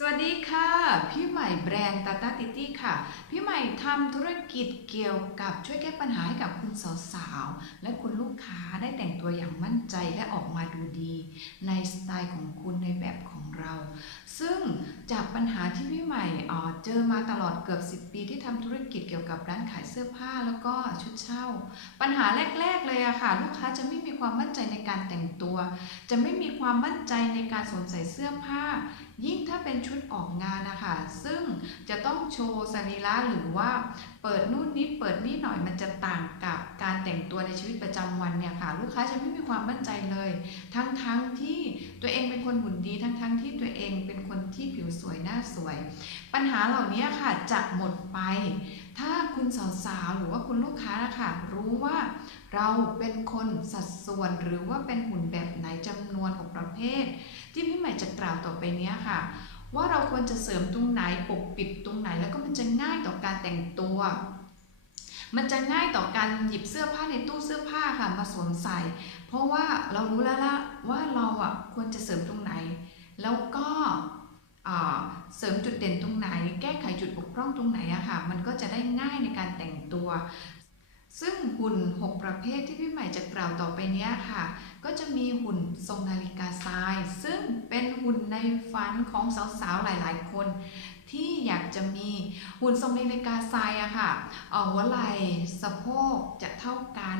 สวัสดีค่ะ พี่ใหม่แบรนด์ตาตาติตี้ค่ะ พี่ใหม่ทำธุรกิจเกี่ยวกับช่วยแก้ปัญหาให้กับคุณสาวๆ และคุณลูกค้าได้แต่งตัวอย่างมั่นใจและออกมาดูดี ในสไตล์ของคุณในแบบของเรา ซึ่งจากปัญหาที่พี่ใหม่เจอมาตลอดเกือบ 10 ปีที่ทำธุรกิจเกี่ยวกับร้านขายเสื้อผ้าแล้วก็ชุดเช่า ปัญหาแรก ๆ เลยอะค่ะ ลูกค้าจะไม่มีความมั่นใจในการแต่งตัว จะไม่มีความมั่นใจในการสวมใส่เสื้อผ้า ยิ่งถ้าเป็นชุดออกงานนะคะซึ่งจะต้องโชว์สรีระหรือว่าเปิดนู่นนิดเปิดนี่หน่อยมันจะต่างกับการแต่งตัวในชีวิตประจำวันเนี่ยค่ะ ลูกค้าจะไม่มีความมั่นใจเลย ทั้งๆทที่ตัวเองเป็นคนหุ่นดี ทั้งๆทที่ตัวเองเป็นคนที่ผิวสวยหน้าสวย ปัญหาเหล่านี้ค่ะจะหมดไป ถ้าคุณสาวๆหรือว่าคุณลูกค้านะคะรู้ว่าเราเป็นคนสัดส่วนหรือว่าเป็นหุ่นแบบไหนจำนวนของประเภท ที่พี่ใหม่จะกล่าวต่อไปนี้ค่ะ ว่าเราควรจะเสริมตรงไหนปกปิดตรงไหน แล้วก็มันจะง่ายต่อการแต่งตัว มันจะง่ายต่อการหยิบเสื้อผ้าในตู้เสื้อผ้าค่ะมาสวมใส่ เพราะว่าเรารู้แล้วละว่าเราอะควรจะเสริมตรงไหน แล้วก็เสริมจุดเด่นตรงไหน แก้ไขจุดบกพร่องตรงไหนอะค่ะ มันก็จะได้ง่ายในการแต่งตัว ซึ่งหุ่น 6 ประเภทที่พี่ใหม่จะกล่าวต่อไปนี้ค่ะ ก็จะมีหุ่นทรงนาฬิกาทราย ซึ่งเป็นหุ่นในฝันของสาวๆ หลายๆ คน ที่อยากจะมีหุ่นทรงนาฬิกาทรายอะค่ะหัวไหล่สะโพกจะเท่ากัน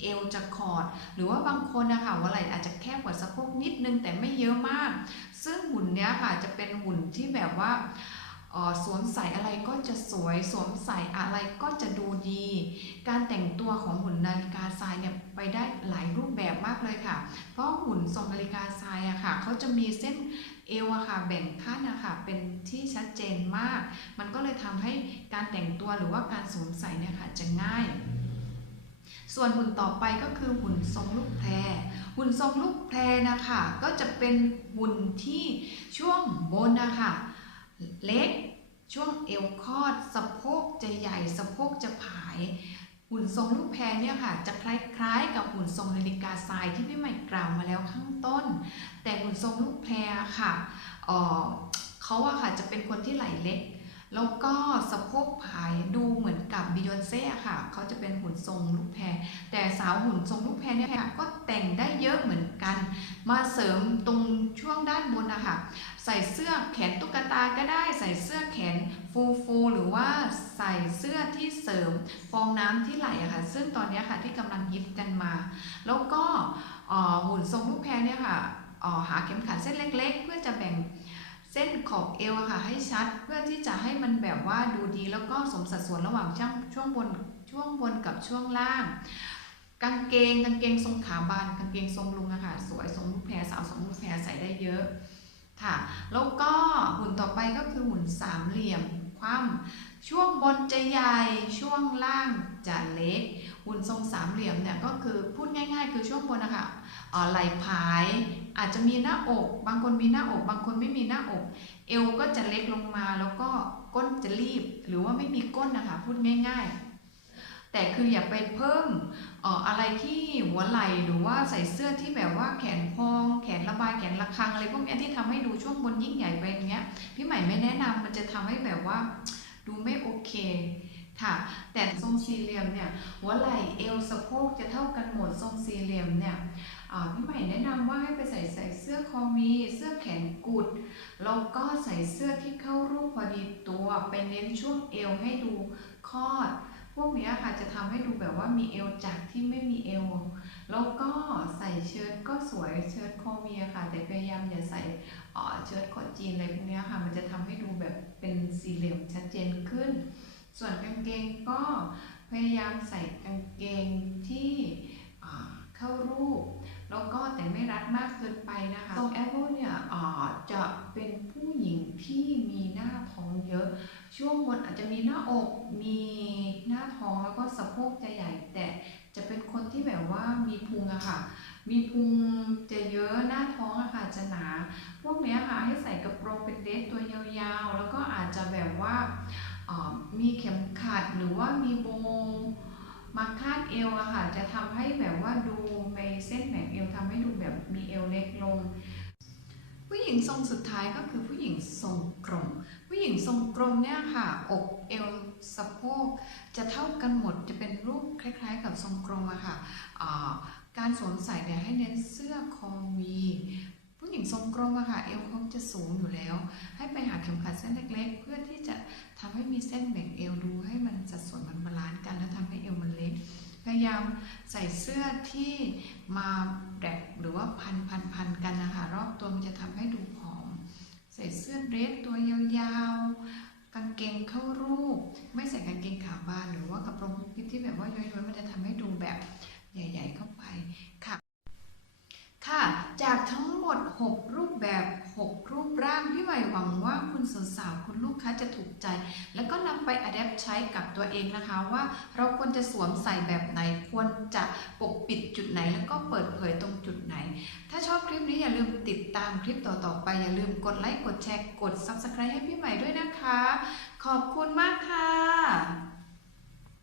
เอวจะขอด หรือว่าบางคนนะคะหัวไหล่อาจจะแคบกว่าสะโพกนิดนึงแต่ไม่เยอะมาก ซึ่งหุ่นเนี้ยค่ะจะเป็นหุ่นที่แบบว่า สวมใส่อะไรก็จะสวย สวมใส่อะไรก็จะดูดี การแต่งตัวของหุ่นนาฬิกาทรายเนี่ยไปได้หลายรูปแบบมากเลยค่ะ เพราะหุ่นทรงนาฬิกาทรายอะค่ะเขาจะมีเส้นเอวอะค่ะแบ่งขั้นอะค่ะเป็นที่ชัดเจนมาก มันก็เลยทำให้การแต่งตัวหรือว่าการสวมใส่เนี่ยค่ะจะง่าย ส่วนหุ่นต่อไปก็คือหุ่นทรงลูกแพรหุ่นทรงลูกแพรนะคะก็จะเป็นหุ่นที่ช่วงบนนะคะ เล็ก ช่วงเอวคอดสะโพกจะใหญ่สะโพกจะผาย หุ่นทรงลูกแพรเนี่ยค่ะจะคล้ายๆ กับหุ่นทรงนาฬิกาทรายที่พี่ใหม่กล่าวมาแล้วข้างต้น แต่หุ่นทรงลูกแพรค่ะเออเขาอะค่ะจะเป็นคนที่ไหล่เล็กแล้วก็สะโพกผายดูเหมือนกับบิยอนเซ่ค่ะ เขาจะเป็นหุ่นทรงลูกแพร แต่สาวหุ่นทรงลูกแพรเนี่ยค่ะก็แต่งได้เยอะเหมือนกัน มาเสริมตรงช่วงด้านบนนะคะ ใส่เสื้อแขนตุ๊กตาก็ได้ ใส่เสื้อแขนฟูฟูๆหรือว่าใส่เสื้อที่เสริมฟองน้ำที่ไหลอะค่ะซึ่งตอนนี้ค่ะที่กำลังฮิตกันมา แล้วก็หุ่นทรงลูกแพรเนี่ยค่ะหาเข็มขัดเส้นเล็ก ๆ เพื่อจะแบ่งเส้นขอบเอวอะค่ะให้ชัดเพื่อที่จะให้มันแบบว่าดูดีแล้วก็สมสัดส่วนระหว่างช่างช่วงบนช่วงบนกับช่วงล่าง กางเกงกางเกงทรงขาบานกางเกงทรงลุงอะค่ะสวยทรงลูกแพรสาวทรงลูกแพรใส่ได้เยอะ ค่ะ แล้วก็หุ่นต่อไปก็คือหุ่นสามเหลี่ยมคว่ำช่วงบนจะใหญ่ช่วงล่างจะเล็ก หุ่นทรงสามเหลี่ยมเนี่ยก็คือพูดง่าย ๆ คือช่วงบนนะคะเอ่ไหล่ผาย อาจจะมีหน้าอก บางคนมีหน้าอก บางคนไม่มีหน้าอก เอวก็จะเล็กลงมาแล้วก็ก้นจะรีบ หรือว่าไม่มีก้นนะคะพูดง่าย ๆ แต่คืออย่าไปเพิ่มอออะไรที่หัวไหล่หรือว่าใส่เสื้อที่แบบว่าแขนพอง แขนระบายแขนระคังอะไรพวกนี้ที่ทำให้ดูช่วงบนยิ่งใหญ่ไปอย่างเงี้ยพี่ใหม่ไม่แนะนำมันจะทำให้แบบว่าดูไม่โอเคค่ะแต่ทรงสี่เหลี่ยมเนี่ยหัวไหล่เอวสะโพกจะเท่ากันหมดทรงสี่เหลี่ยมเนี่ยพี่ใหม่แนะนำว่าให้ไปใส่ใส่เสื้อคอมีเสื้อแขนกุดแล้วก็ใส่เสื้อที่เข้ารูปพอดีตัวไปเน้นช่วงเอวให้ดูคลอด พวกเนี้ยค่ะจะทำให้ดูแบบว่ามีเอวจากที่ไม่มีเอว แล้วก็ใส่เชิ้ตก็สวยเชิ้ตคอเมียค่ะ แต่พยายามอย่าใส่เออเชิ้ตคอจีนอะไรพวกเนี้ยค่ะ มันจะทำให้ดูแบบเป็นสี่เหลี่ยมชัดเจนขึ้น ส่วนกางเกงก็พยายามใส่กางเกงทอ่าเข้ารูป แล้วก็แต่ไม่รัดมากเกินไปนะคะทรงแอปเปิลเนี่ยอ่าจะเป็นผู้หญิงที่มีหน้าท้องเยอะ ช่วงบนอาจจะมีหน้าอก มีหน้าท้องแล้วก็สะโพกจะใหญ่ แต่จะเป็นคนที่แบบว่ามีพุงอะค่ะ มีพุงจะเยอะหน้าท้องอะค่ะจะหนา พวกเนี้ยค่ะให้ใส่กระโปรงเป็นเดรสตัวยาวๆ แล้วก็อาจจะแบบว่าามีเข็มขัดหรือว่ามีโบว์มาคาดเอวอะค่ะ จะทำให้แบบว่าดูในเส้นแบ่งเอวทำให้ดูแบบมีเอวเล็กลง ผู้หญิงทรงสุดท้ายก็คือผู้หญิงทรงกลม ผู้หญิงทรงกลมเนี่ยค่ะ อกเอวสะโพกจะเท่ากันหมดจะเป็นรูปคล้าย ๆ กับทรงกลมอะค่ะการสวมใส่เนี่ยให้เน้นเสื้อคอวีผู้หญิงทรงกลมอะค่ะ เอวเขาจะสูงอยู่แล้ว ให้ไปหาเข็มขัดเส้นเล็ก ๆ เพื่อที่จะทำให้มีเส้นแบ่งเอวดูให้มันสัดส่วน ยามใส่เสื้อที่มาแดกหรือว่าพันพันพันกันนะคะรอบตัวมันจะทำให้ดูผอม ใส่เสื้อเดรสตัวยาวๆ กางเกงเข้ารูป ไม่ใส่กางเกงขาบานหรือว่ากระโปรงพิที่แบบว่าย้อยๆมันจะทำให้ดูแบบใหญ่ ๆ เข้าไปค่ะ ค่ะ จากทั้งหมด 6 รูปแบบ 6 รูปร่างพี่ใหม่หวังว่าคุณสาวๆคุณลูกค้าจะถูกใจ แล้วก็นำไปอัดแอปใช้กับตัวเองนะคะว่าเราควรจะสวมใส่แบบไหนควรจะปกปิดจุดไหน แล้วก็เปิดเผยตรงจุดไหน ถ้าชอบคลิปนี้อย่าลืมติดตามคลิปต่อๆไป อย่าลืมกดไลค์กดแชร์กด Subscribe ให้พี่ใหม่ด้วยนะคะ ขอบคุณมากค่ะ